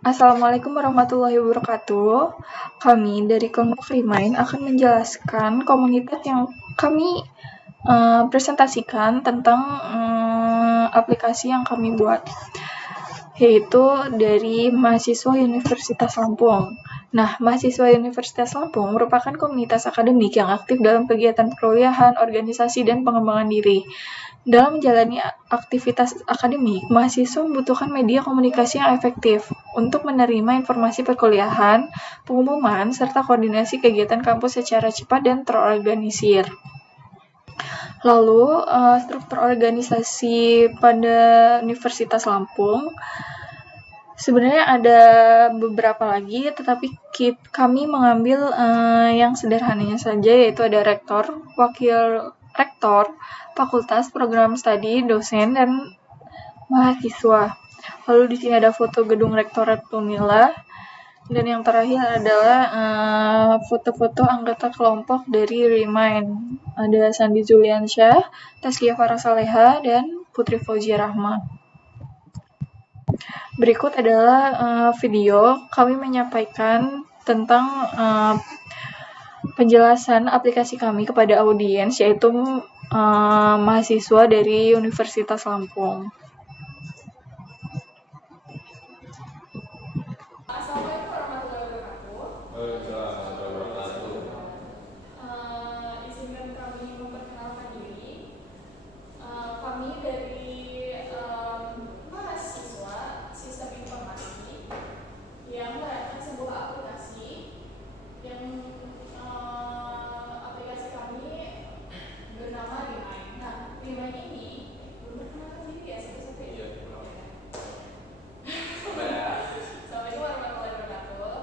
Assalamualaikum warahmatullahi wabarakatuh. Kami dari kelompok Remind akan menjelaskan komunitas yang kami presentasikan tentang aplikasi yang kami buat, yaitu dari mahasiswa Universitas Lampung. Nah, mahasiswa Universitas Lampung merupakan komunitas akademik yang aktif dalam kegiatan perkuliahan, organisasi, dan pengembangan diri. Dalam menjalani aktivitas akademik, mahasiswa membutuhkan media komunikasi yang efektif untuk menerima informasi perkuliahan, pengumuman, serta koordinasi kegiatan kampus secara cepat dan terorganisir. Lalu, struktur organisasi pada Universitas Lampung sebenarnya ada beberapa lagi, tetapi kami mengambil yang sederhananya saja, yaitu ada rektor, wakil rektor, fakultas, program studi, dosen, dan mahasiswa. Lalu di sini ada foto gedung Rektorat Unila, dan yang terakhir adalah foto-foto anggota kelompok dari Remind. Ada Sandi Zuliansyah, Taskia Farah Saleha, dan Putri Fauzia Rahma. Berikut adalah video kami menyampaikan tentang penjelasan aplikasi kami kepada audiens, yaitu mahasiswa dari Universitas Lampung. Assalamualaikum warahmatullahi wabarakatuh. Izinkan kami memperkenalkan diri. Kami dari mahasiswa Sistem Informasi yang merancang sebuah aplikasi yang aplikasi kami bernama Remind. Nah, Remind ini belum perkenalkan diri ya satu-satu ya? Assalamualaikum warahmatullahi wabarakatuh.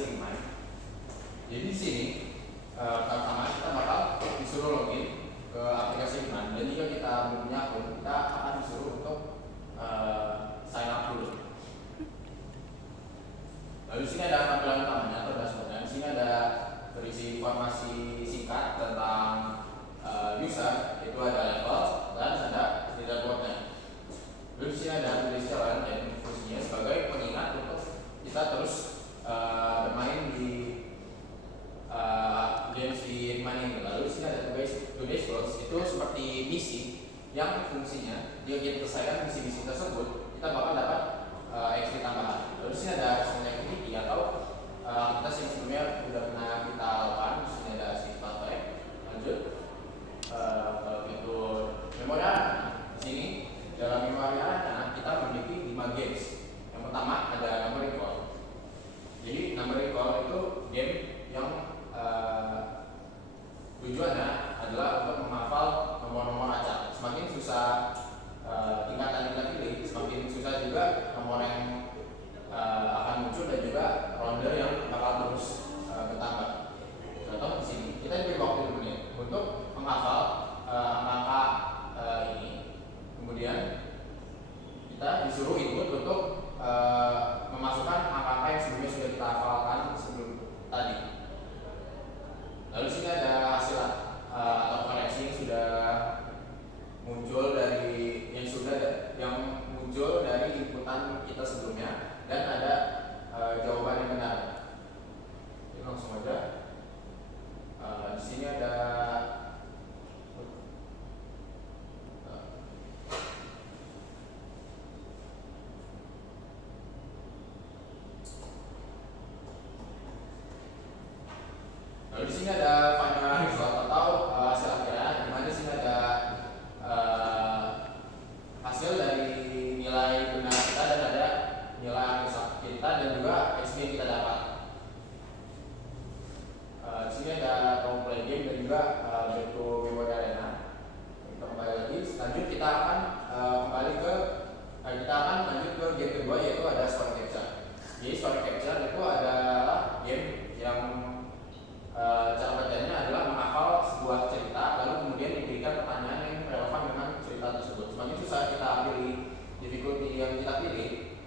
aplikasi Remind. Jadi di sini pertama kita bakal disuruh login ke aplikasi Remind. Dan jika kita belum punya akun, kita akan disuruh untuk sign up dulu. Lalu di sini ada tampilan utamanya atau dashboardnya. Di sini ada berisi informasi singkat tentang user, itu ada level dan ada leaderboardnya. Lalu di sini ada tulis jalan dan fungsinya sebagai pengingat untuk kita terus bermain di games di Remind ini. Lalu di sini ada today's goals, itu seperti misi yang fungsinya jika kita selesaikan misi-misi tersebut, kita bakal dapat XP tambahan. Lalu di sini ada select activity atau aktivitas yang sebelumnya sudah pernah kita lakukan. Di sini ada sifat baik. Lanjut kalau itu memori anak. Di sini dalam memori anak kita memiliki 5 games. Yang pertama ada number recall. Jadi number recall itu game yang tujuannya adalah untuk menghafal nomor-nomor acak. Semakin susah tingkatan kita pilih, semakin susah juga nomor yang akan muncul dan juga ronde yang bakal terus bertambah. Contoh di sini kita diberi waktu 2 menit untuk menghafal angka ini. Kemudian kita disuruh input untuk memasukkan angka-angka yang sebelumnya sudah kita hafalkan sebelum tadi. Lalu di sini ada hasil atau koreksi yang sudah muncul dari inputan kita sebelumnya, dan ada jawaban yang benar. Jadi langsung aja. Di sini ada lalu di sini ada final result atau hasil akhirnya, di mana di sini ada hasil dari nilai benar kita dan ada nilai akhir kita dan juga XP yang kita dapat. Di sini ada mau play game dan juga back to memory arena. Kita kembali lagi. Lanjut kita akan lanjut ke game kedua, yaitu ada story capture. Jadi story capture itu adalah game yang cara kerjanya adalah menghafal sebuah cerita, lalu kemudian diberikan pertanyaan yang relevan dengan cerita tersebut. Semakin susah kita pilih difficulty yang kita pilih,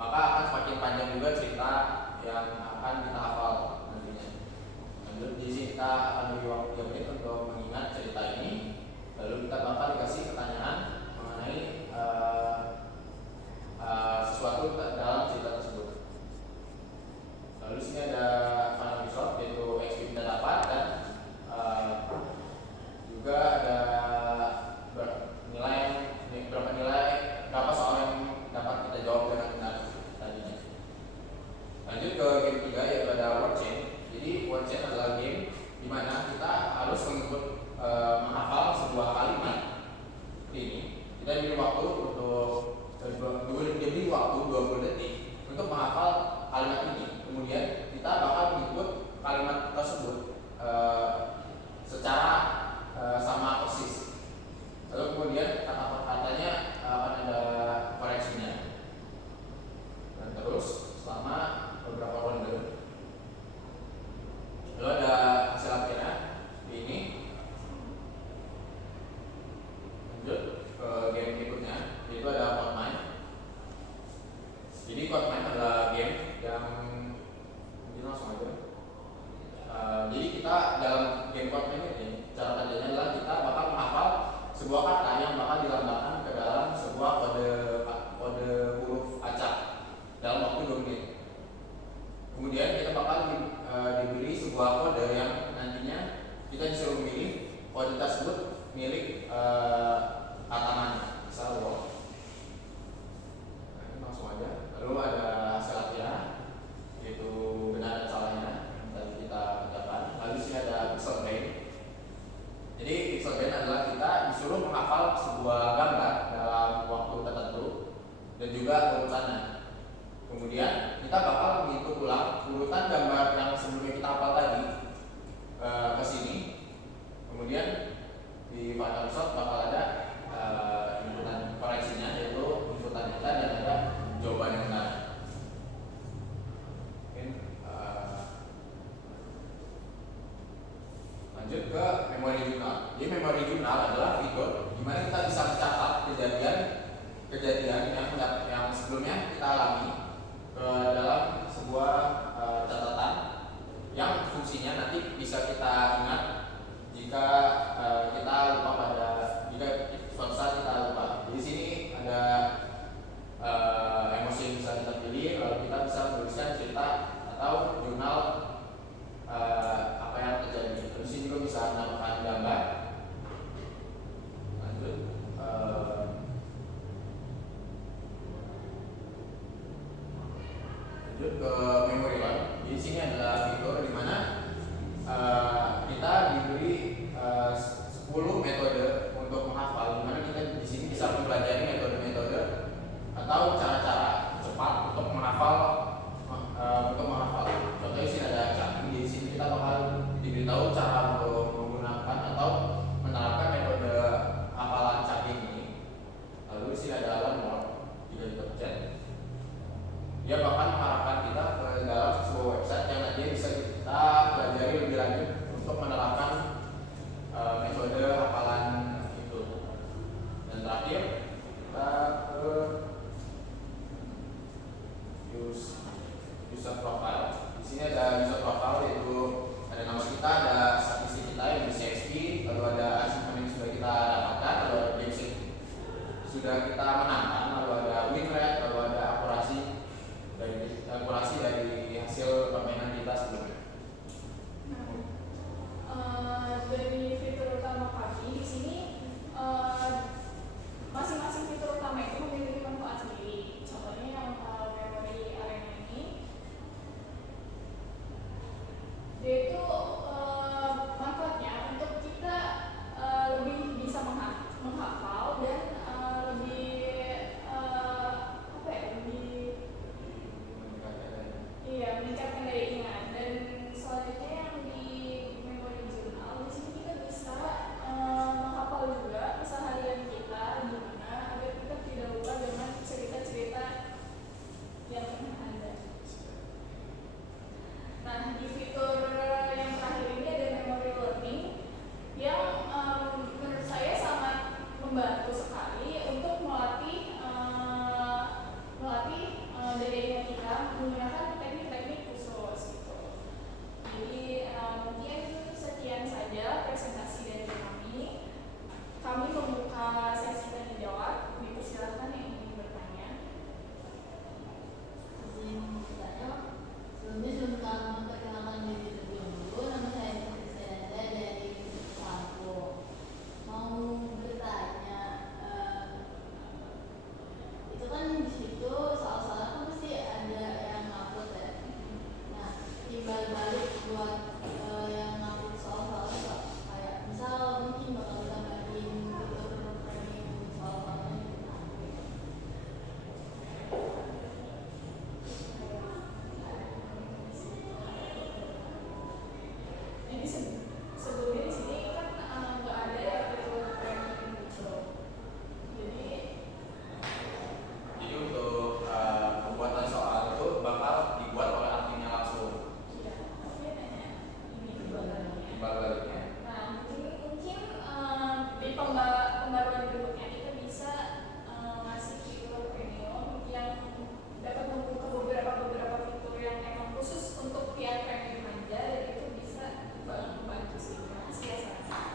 maka akan semakin panjang juga cerita yang akan kita hafal nantinya. Lanjut di sini kita akan beri waktu 3 menit untuk mengingat cerita ini, lalu kita bakal dikasih pertanyaan mengenai sesuatu dalam cerita tersebut. Lalu di sini ada final result, yaitu XP kita dapat, dan juga ada berapa soal yang dapat kita jawab dengan benar tadinya. Lanjut ke game ketiga, yaitu ada word chain. Jadi word chain adalah game di mana kita harus menghafal sebuah kalimat ini. Kita diberi waktu diberi waktu 20 detik untuk menghafal kalimat ini. Kemudian kita bakal mengikut kalimat tersebut secara sama persis. Lalu kemudian kata-katanya akan ada koreksinya. Dan terus selama beberapa sini ada user profile, yaitu ada nama kita, ada statistik kita yang di CXP, lalu ada achievement yang sudah kita dapatkan, lalu ada games yang sudah kita menangkan, lalu ada win rate, lalu ada akurasi dari hasil permainan kita sebelumnya. Dari fitur utama kami di sini, masing-masing fitur utama itu memiliki manfaat sendiri. Contohnya yang memori arena ini, dia itu manfaatnya untuk kita lebih bisa menghafal dan lebih apa ya, lebih meningkatkan daya ingat. Dan selanjutnya yang di memori jurnal, di sini kita bisa menghafal juga keseharian kita gimana agar kita tidak lupa dengan cerita-cerita yang pernah ada. Nah, di fitur yang terakhir ini ada memory learning yang menurut saya sangat membantu sekali untuk melatih daya ingat kita menggunakan teknik-teknik khusus gitu. Jadi mungkin sekian saja presentasi dari kami. Kami membuka sesi tanya jawab. Dipersilakan yang ingin bertanya. Sebelum kami memperkenalkan diri terlebih dahulu, nama saya Krisdayanti dari Lampung. Mau bertanya, itu kan di situ soal-soalnya kan pasti ada yang ngupload ya. Nah, timbal balik buat yang ngupload soal-soalnya kok kayak misal mungkin bakal tambahin fitur framing soal-soalnya gitu. Jadi sebelumnya di sini kan nggak ada ya fitur framing gitu. Jadi untuk pembuatan soal itu bakal dibuat oleh adminnya langsung. iya, tapi nanya ini Timbal baliknya. Nah, mungkin di pembaruan berikutnya kita bisa ngasih fitur premium yang dapat membuka beberapa fitur yang emang khusus untuk pihak premium aja, dan itu bisa membantu sih. Terima kasih ya, Sarah.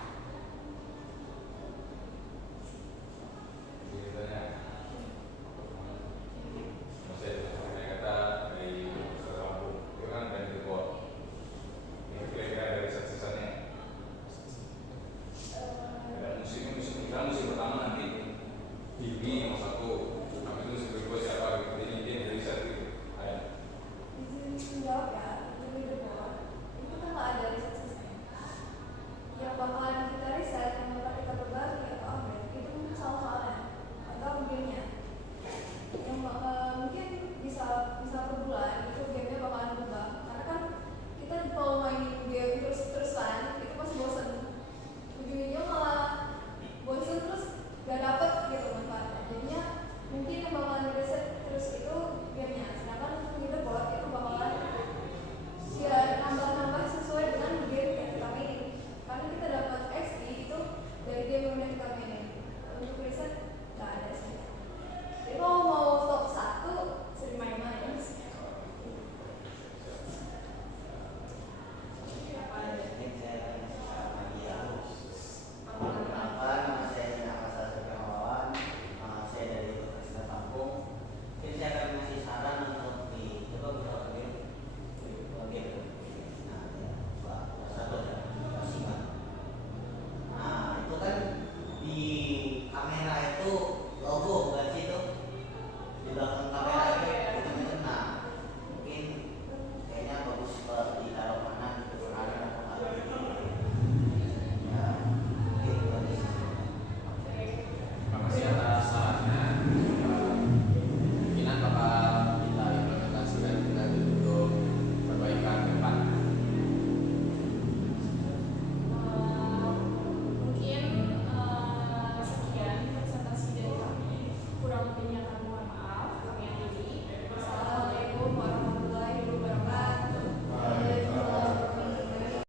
Izin jawab ya, lebih dekat. Itu kan nggak ada riset sistem. Yang bakalan kita riset, yang bakal kita berbagi atau update, itu mungkin soal-soalnya atau gamenya. Yang mungkin bisa per bulan itu gamenya bakalan berubah. Karena kan kita kalau mainin game terus-terusan itu pasti bosan. Ujung-ujungnya malah bosan terus gak dapet gitu manfaatnya. Jadinya mungkin yang bakalan riset terus itu gamenya. Sedangkan untuk leaderboard itu bakalan ya nambah-nambah sesuai dengan game yang kita mainin. Karena kita dapat XP itu dari game yang kita mainin. Untuk riset nggak ada sih. Jadi kalau mau top 1 sering main-main sih. Apa ada? Perkenalkan, nama saya Dina Kasar Setiawan. Saya dari Universitas Lampung. Mungkin saya akan ngasih saran untuk dicoba bisa game. Nah, ya, satu ya, singa. Nah, itu kan di kamera itu logo bukan sih itu di belakang kamera itu. Nah, mungkin kayaknya bagus kalau ditaruh mana gitu sekarang atau apa gitu. Ya, mungkin itu aja sih. Terima kasih atas sarannya. Mungkinan bakal kita implementasikan juga untuk perbaikan ke depan. Mungkin sekian presentasi dari kami, kurang lebihnya kami